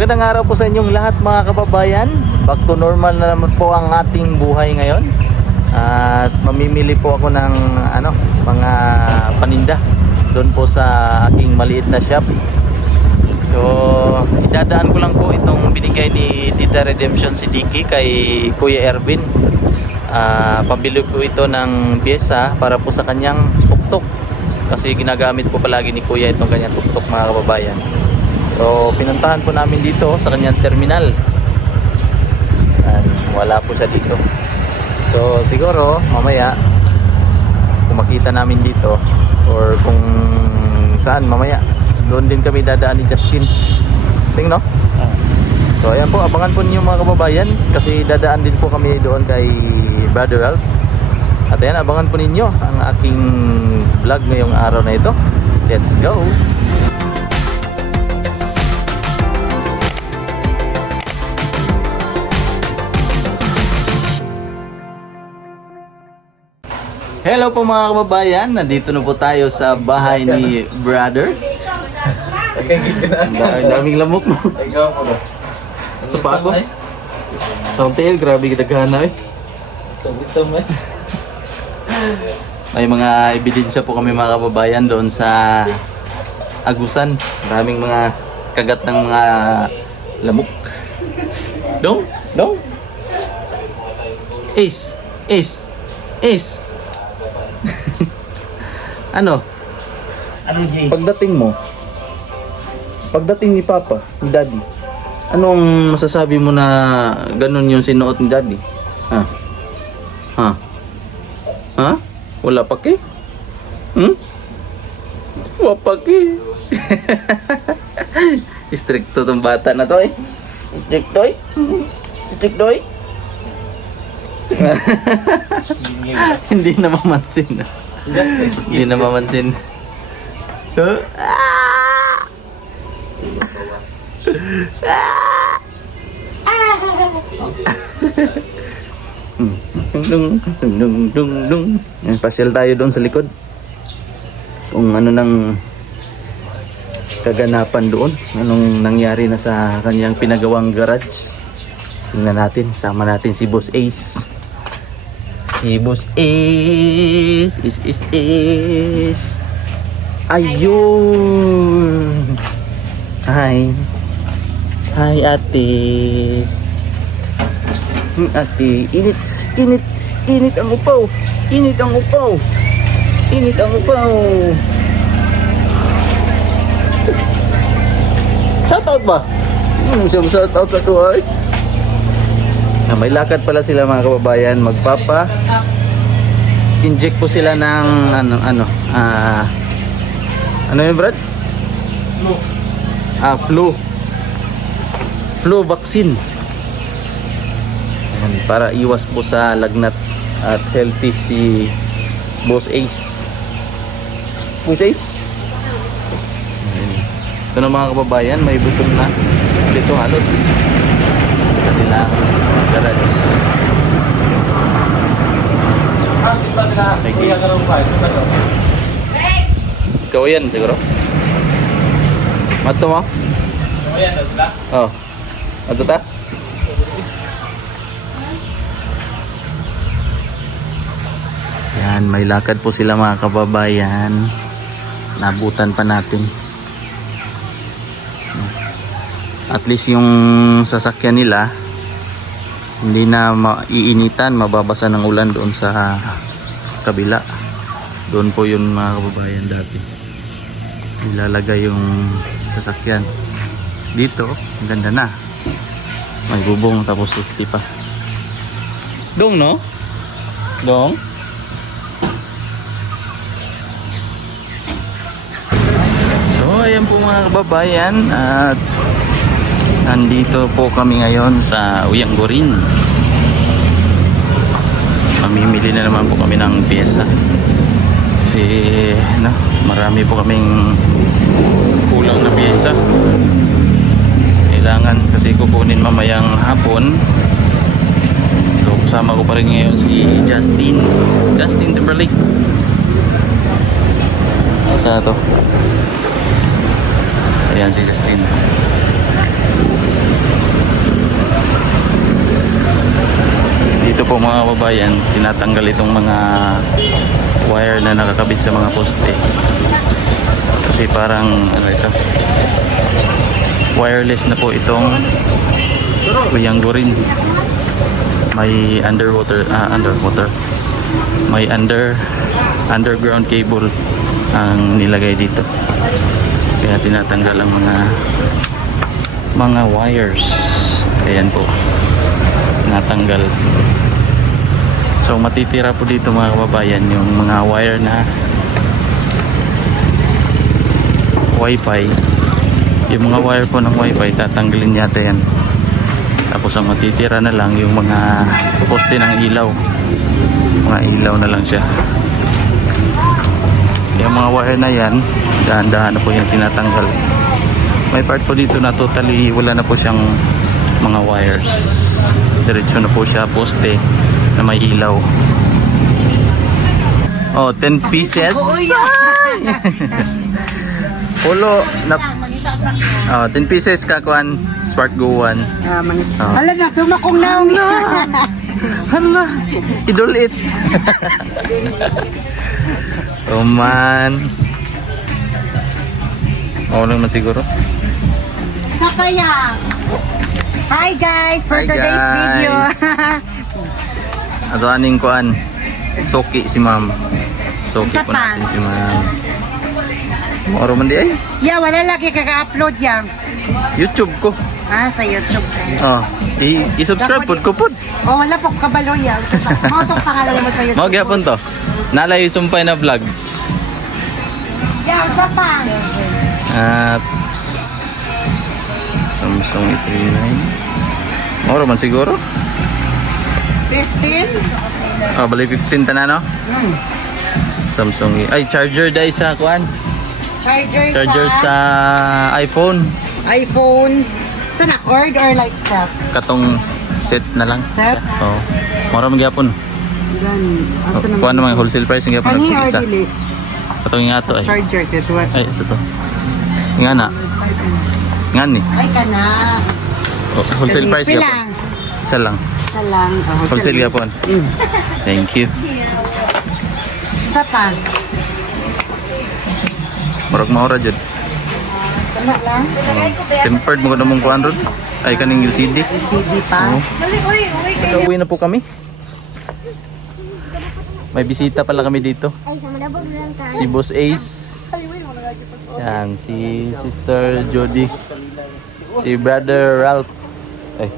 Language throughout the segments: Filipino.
Magandang araw po sa inyong lahat mga kababayan. Back to normal na naman po ang ating buhay ngayon. At mamimili po ako ng mga paninda doon po sa aking maliit na shop. So, idadaan ko lang po itong binigay ni Tita Redemption si Dicky kay Kuya Ervin. Pabili po ito ng pyesa para po sa kanyang tuktok. Kasi ginagamit po palagi ni Kuya itong kanyang tuktok mga kababayan. So, pinuntahan po namin dito sa kanyang terminal. Wala po siya dito. So, siguro mamaya kung makita namin dito or kung saan mamaya, doon din kami dadaan ni Justin. Tingno? So, ayan po, abangan po ninyo mga kababayan kasi dadaan din po kami doon kay Brother Ralph. At ayan, abangan po ninyo ang aking vlog ngayong araw na ito. Let's go! Hello po mga kababayan, nandito na po tayo sa bahay ni Brother. Daming lamok mo. Sa pa ako? Sa tail, grabe kitagana eh. May mga ebidensya po kami mga kababayan doon sa Agusan. Maraming mga kagat ng mga lamok. Dong? Dong? Ace! Ace! Ace! Ano? Pagdating ni Papa, ni Daddy, anong masasabi mo na ganun yung sinuot ni Daddy? Ha? Ha? Ha? Wala pa ki? Wala pa ki? Stricto tong bata na to eh. Stricto eh. Stricto eh. Hindi na mamansin. Hindi na mamansin. Pasyal tayo doon sa likod. Kung ano nang kaganapan doon, anong nangyari na sa kanyang pinagawang garage. Tingnan natin, sama natin si Boss Ace. Si Boss Ace, is. Ayun. Hi. Hi ate. Ate, init ang upaw. Init ang upaw. Shoutout ba? Shoutout sa tuwa. May lakad pala sila mga kababayan, inject po sila ng ano yun Brad? Flu vaccine. Para iwas po sa lagnat at healthy si Boss Ace. Boss Ace? Ito na mga kababayan, may butong na dito halos kanilang garage. Ikaw yan siguro? Mato mo? Oh. Mato ta? Yan, may lakad po sila mga kababayan. Nabutan pa natin. At least yung sasakyan nila hindi na maiinitan, mababasa ng ulan doon sa kabila. Doon po yun mga kababayan dati. Ilalagay yung sasakyan. Dito, ang ganda na. May bubong tapos safety pa. Dong no? Dong? So ayan po mga kababayan at nandito po kami ngayon sa Uyanggorin. Mamimili na naman po kami ng pyesa. Kasi marami po kaming kulang na pyesa. Kailangan kasi kukunin mamayang hapon. So kasama ko pa rin ngayon si Justin Timberlake. Asa to? Ayan si Justin. po mga kababayan, tinatanggal itong mga wire na nakakabit sa mga poste. Kasi parang ano ito, wireless na po itong Triangle rin. May underwater, may underground cable ang nilagay dito. Kaya tinatanggal ang mga wires. Ayan po, natanggal. So matitira po dito mga kababayan yung mga wire na wifi. Yung mga wire po ng wifi tatanggalin yata yan. Tapos ang matitira na lang yung mga poste ng ilaw. Mga ilaw na lang siya. Yung mga wire na yan, dahan-dahan na po yung tinatanggal. May part po dito na totally wala na po siyang mga wires. Diretso na po siya poste na may ilaw. Oh, 10 pieces. Pulo na 10 pieces kakuan Spark Go 1. Hala na, sumakong naong. Hala, idol it. Oh man. Oo naman siguro. Sapaya. Hi guys, for Hi, today's guys. video. Ato aning kuan. Soki si ma'am. Soki Isa po pa. natin si ma'am. Oro man di ay. Yeah, wala lagi kaka-upload yan. YouTube ko. Sa YouTube. Oh, i-subscribe pod ko pod. Wala po kabalo yan. Mga itong pangalan mo sa YouTube. Mao gyapon to. Nalay sumpay na vlogs. Yeah, sa pa. At Samsung A39. Oro man siguro. 15? Oh, bali 15 tanan no? Samsung ay charger dai sa kuan. Charger sa iPhone. iPhone. Sana cord or like set? Katong set na lang. Set? Oh. Mura man gyapon. Yan. Asa naman? Kuan naman wholesale price ng gyapon Kani or isa. dili? Katong nga to ay. Charger, tituwa. Ay, isa to. Nga na. Nga ni. Ay, kana. Oh, wholesale price Pila? gyapon. Isa lang. Isa lang. Wholesale gyapon. Thank you. Isa pa. Murag maura jud. Tama lang. Tempered mo ko namang kuan ron. Ay kaning LCD. CD pa. So, uwi na po kami. May bisita pala kami dito. Si Boss Ace. Yan, si Sister Jody. Si Brother Ralph. Ay.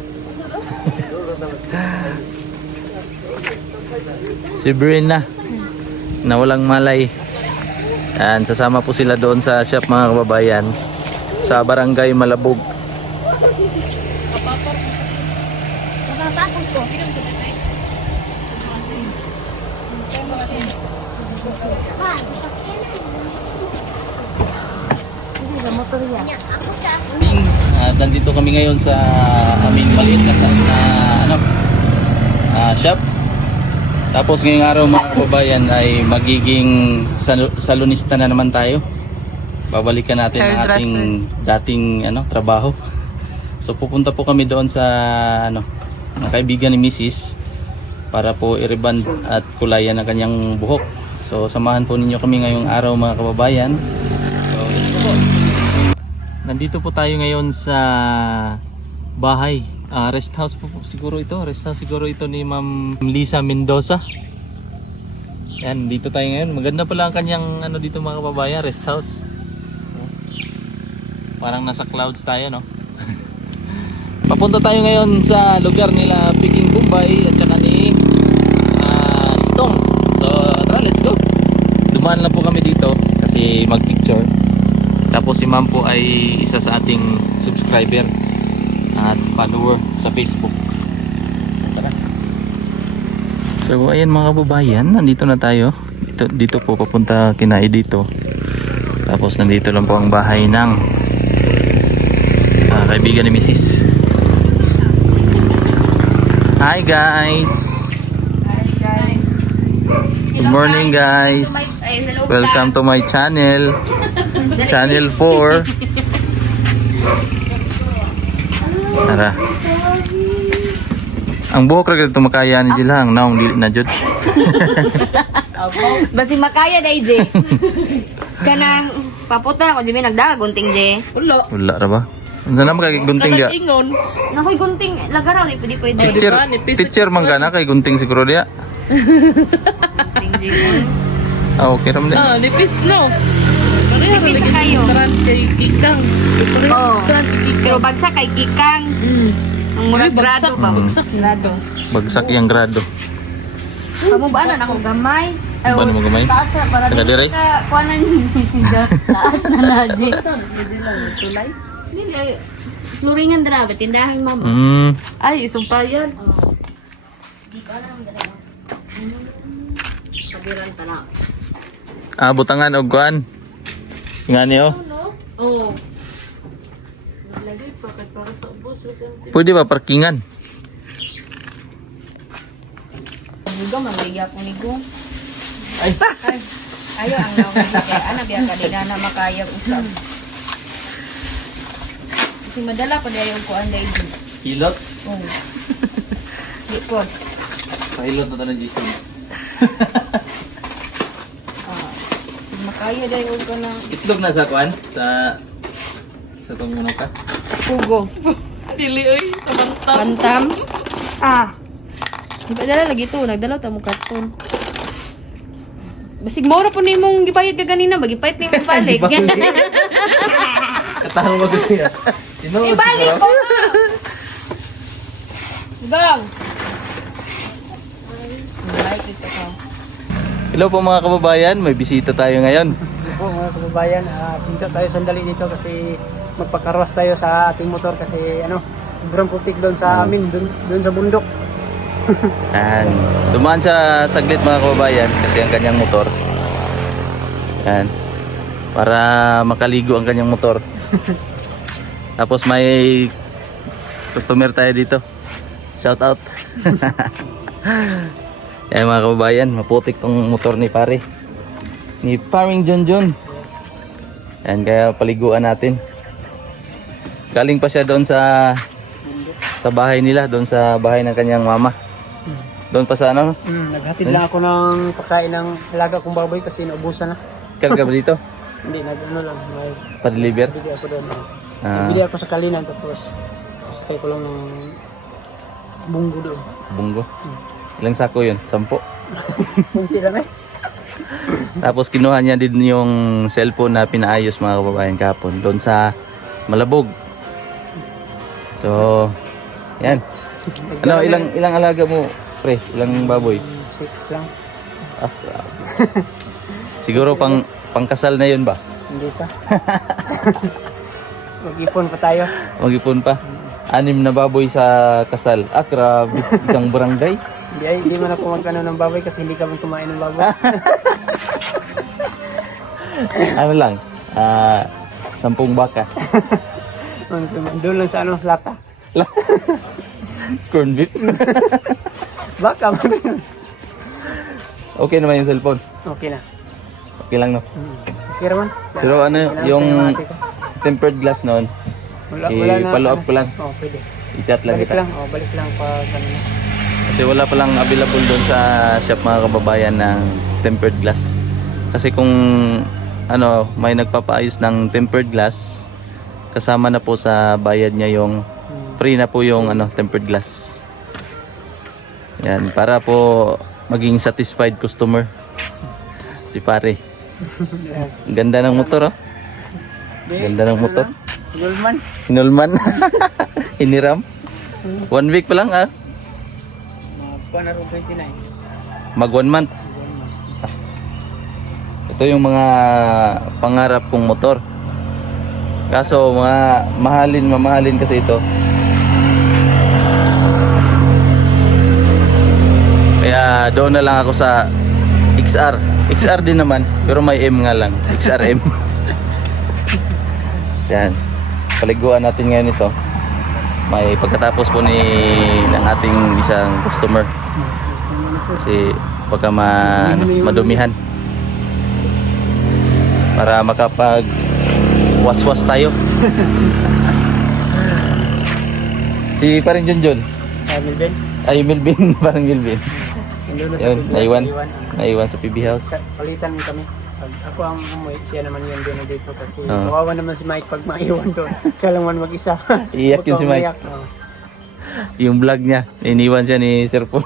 Si Brina. Na walang malay. Yan, sasama po sila doon sa shop mga kababayan. Sa Barangay Malabog. Nandito kami ngayon sa aming maliit na shop. Tapos ngayong araw mga kababayan ay magiging salonista na naman tayo. Babalikan natin ang ating dating trabaho. So pupunta po kami doon sa mga kaibigan ni Mrs. para po i-reband at kulayan ang kanyang buhok. So samahan po ninyo kami ngayong araw mga kababayan. So ito po. Nandito po tayo ngayon sa bahay. Rest house po siguro ito. Rest house siguro ito ni Ma'am Lisa Mendoza. Yan, dito tayo ngayon. Maganda pala ang kanyang dito mga kababayan, rest house. Parang nasa clouds tayo, no? Papunta tayo ngayon sa lugar nila Peking Bombay at saka ni Stone. So, tara, let's go. Dumaan lang po kami dito kasi mag-picture. Tapos si Ma'am po ay isa sa ating subscriber at follower sa Facebook. Tara. So ayan mga kababayan, nandito na tayo. Dito po papunta Kinay dito. Tapos nandito lang po ang bahay ng kaibigan ni Mrs. Hi guys. Good morning guys. Welcome to my channel. Channel 4. Tara. Ang buhok ra gito makaya ni Jilang, naong dili na jud. Basi makaya dai je. Kanang paputa na ko jud nagdaga gunting je. Ulo. Wala ra ba? Unsa naman kay gunting ga? Ingon. Nakoy gunting lagaraw ni pwede. Teacher, Di ba? Nipis- teacher man ka na kay gunting siguro diya. Gunting je mo. Ah, okay ram ni. Nipis no. Pareha Nipis lagi kayo. strand kay Kikang. Pareha Oh. strand kay Kikang. Pero bagsak kay Kikang. Ang murag grado ba? Bagsak. Grado. Bagsak yang grado. Kamu ba na ako gamay? Ay, Ba na mo gamay? Taas na para Taga dire? kuanan taas na na je. Tulay. Dili ay floringan dra ba tindahan mama. Ay, sumpayan. Di pa lang dra. Sabiran ta na. Ah, butangan og kuan. Ngani oh. Oh. Pwede ba parkingan? Juga man liya ko ni go. Ay. Ayo ang naong kay ana biya ka din na makayag usab. Kasi madala pa dayon ko anday di. Hilot. Oh. Di po. Pahilot na tanan Jason. Makaya dayon ko na Itlog na sa kuan sa tong ano ka. pugo. Dili oy, tabantang. Bantam. Ah. Nagdala lagi to, nagdala ta mo karton. Basig mora po nimong gibayad ka ganina, bagipayat nimong balik. Katahan mo gud siya. Sino? Ibalik ko nga. Gang. Like ito ka. Hello po mga kababayan, may bisita tayo ngayon. Po mga kababayan, dito tayo sandali dito kasi magpakarwas tayo sa ating motor kasi sobrang putik doon sa amin, doon sa bundok. Yan. Dumaan sa saglit mga kababayan kasi ang kanyang motor. Yan. Para makaligo ang kanyang motor. Tapos may customer tayo dito. Shout out. Yan mga kababayan, maputik tong motor ni pare. Ni paring John. Yan, kaya paliguan natin. Galing pa siya doon sa bahay nila, doon sa bahay ng kanyang mama. Doon pa sa ano? Naghatid lang ako ng pagkain ng alaga kong baboy kasi naubusan na. Karga ba dito? Hindi, lang, may Pa-deliver? bili ako doon. Ah, Bili ako sa Kalinan tapos sakay ko lang ng bunggo doon. bunggo. Ilang sako yun? 10. Kunti lang eh. Tapos kinuha niya din yung cellphone na pinaayos mga kababayan kahapon doon sa Malabog. So, yan. Ano, ilang alaga mo, pre? Ilang baboy? 6 lang. Ah, grabe. Siguro pangkasal na yun ba? Hindi pa. Mag-ipon pa tayo. Mag-ipon pa. 6 na baboy sa kasal. Ah, grabe. Isang barangay. Hindi man ako magkano ng baboy kasi hindi kami kumain ng baboy. Ano lang? 10 baka. Doon lang sa lata. Corn beef. Baka. Okay naman yung cellphone. Okay na. Okay lang no. Okay naman. Pero ano, Kailangan yung tayo mati ko. tempered glass noon, Wala na. i-follow up ko lang. Pwede. I-chat lang Balik kita. lang. Balik lang pag Kasi wala pa lang available doon sa shop mga kababayan ng tempered glass. Kasi kung ano, may nagpapaayos ng tempered glass, kasama na po sa bayad niya yung free na po yung tempered glass. Yan, para po maging satisfied customer. Si pare. Ang ganda ng motor oh. Ganda ng motor. Gulman. Hinulman. Hiniram. 1 week pa lang ah. Kuha na rin 29. Mag 1 month. Ito yung mga pangarap kong motor. Kaso mga mamahalin kasi ito. Kaya doon na lang ako sa XR. XR din naman, pero may M nga lang. XRM. Yan. Paliguan natin ngayon ito. May pagkatapos po ng ating isang customer. Kasi baka madumihan. Para makapag waswas tayo. Si paring Junjun. Melvin. Ay, Milvin. Parang Milvin. Nandun na sa Yun, PB naiwan. House, Naiwan sa PB House. Palitan kami. Pag ako ang umuwi, siya naman yun din dito kasi Oo. kawawa naman si Mike pag maiwan doon. Siya lang man mag-isa. Iyak yun si Mike. Umiyak, oo. Yung vlog niya, iniwan siya ni Sir Paul.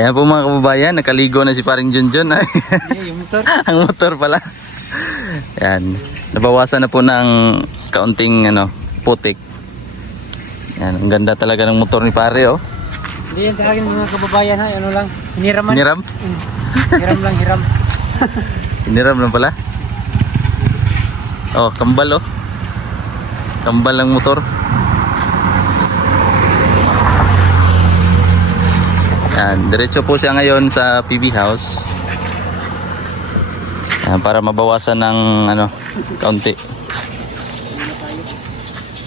Ayan po mga kababayan, nakaligo na si paring Junjun. Yung motor. Ang motor pala. Ayan, nabawasan na po ng kaunting putik. Ayan, ang ganda talaga ng motor ni pare oh. Hindi yan sa akin mga kababayan ha, ano lang, hiniraman. Hiniram? Hiram lang, hiram. Hiniram lang pala. Oh, kambal oh. Kambal ng motor. Yan, diretso po siya ngayon sa PB House. Yan, para mabawasan ng kaunti.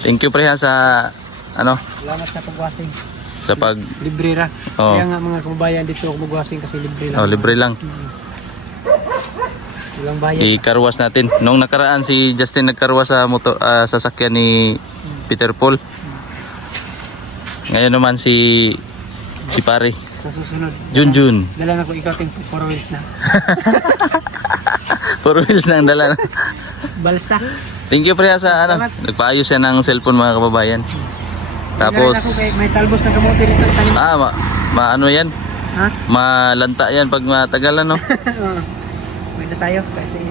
Thank you pre ha sa Salamat sa pagwasing. sa pag Libre ra. Oo. Kaya nga mga kababayan dito ako magwasing kasi libre lang. libre lang. Walang bayad. I-carwash natin. Nung nakaraan si Justin nagkarwas sa sasakyan ni Peter Paul. Ngayon naman si pare Sa susunod. Junjun. Dala na ko ikating 4 wheels na. 4 wheels na ang dala. Balsa. Thank you pre ha sa nagpaayos siya ng cellphone mga kababayan. Tapos Ako kay may talbos na kamote dito tanim. ano yan? Ha? Malanta yan pag matagal Oo. May na tayo kasi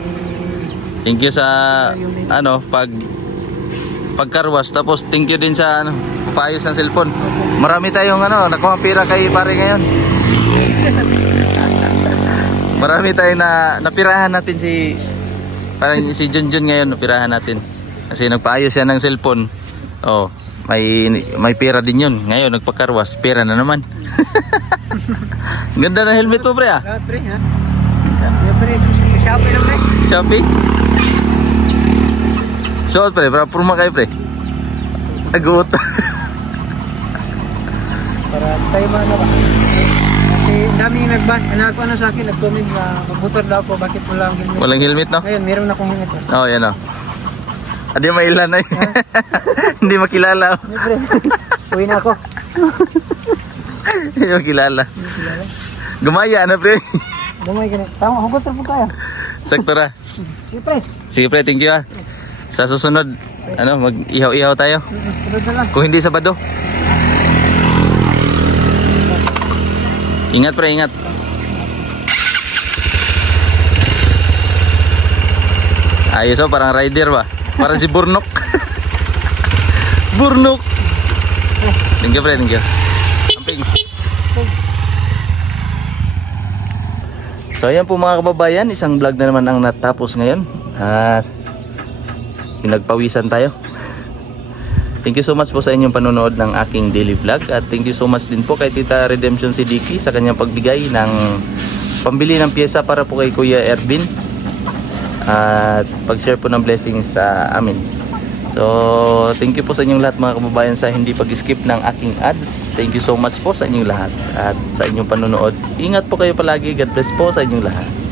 Thank you sa pagkarwas. Tapos thank you din sa paayos ng cellphone. Marami tayong nakuha pira kay pare ngayon. Marami tayong napirahan natin si Junjun ngayon, napirahan natin. Kasi nagpaayos siya ng cellphone. Oh, may pira din yun. Ngayon nagpakarwas, pira na naman. Ganda na helmet mo pre ah. lahat pre ha. Yeah, pre, Shopee lang pre. Shopee? Suot pre, para purma kayo pre. Agot. Para tayo ba. Kasi daming nag-ano sa akin, nag-comment na magmotor daw ako, bakit wala ang helmet. Walang helmet, no? Ngayon, meron akong helmet. Oh, yan o. Hindi mailan na Hindi makilala. Siyempre, uwi na ako. Hindi makilala. Gumaya na, pre. Gamay ka na. Tama, hugot na po tayo. Sakto ra. Siyempre, Sige, pre, thank you ah. Sa susunod, mag-ihaw-ihaw tayo. sunod na lang. Kung hindi Sabado. Ingat, pre, ingat. Ayos oh, parang rider ba? Parang si Burnok. Burnok. Thank you, pre, thank you. Amping. So ayan po mga kababayan, isang vlog na naman ang natapos ngayon. At pinagpawisan tayo. Thank you so much po sa inyong panonood ng aking daily vlog. At thank you so much din po kay Tita Redemption si Dicky sa kanyang pagbigay ng pambili ng pyesa para po kay Kuya Ervin. At pag-share po ng blessings sa amin. So thank you po sa inyong lahat mga kababayan sa hindi pag-skip ng aking ads. Thank you so much po sa inyong lahat at sa inyong panonood. Ingat po kayo palagi. God bless po sa inyong lahat.